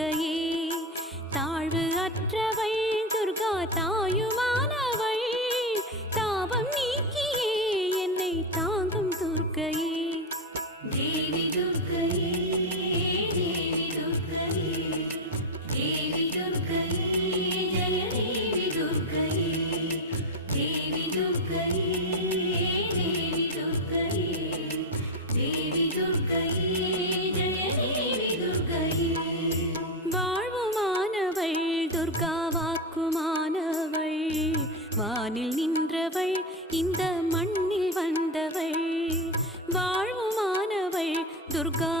துர்க்கையே தாழ்வு அற்றவள் துர்கா தாயுமானவள் தாபம் நீக்கியே என்னை தாங்கும் துர்க்கையே தேவி துர்க்கையே தேவி துர்க்கையே தேவி துர்க்கையே ஜய தேவி துர்க்கையே தேவி துர்க்கையே தேவி துர்க்கையே தேவி துர்க்கையே ஜய தேவி துர்க்கையே வாழ்வுமானவள் துர்கா வாக்குமானவள் வானில் நின்றவள் இந்த மண்ணில் வந்தவள் வாழ்வுமானவள் துர்கா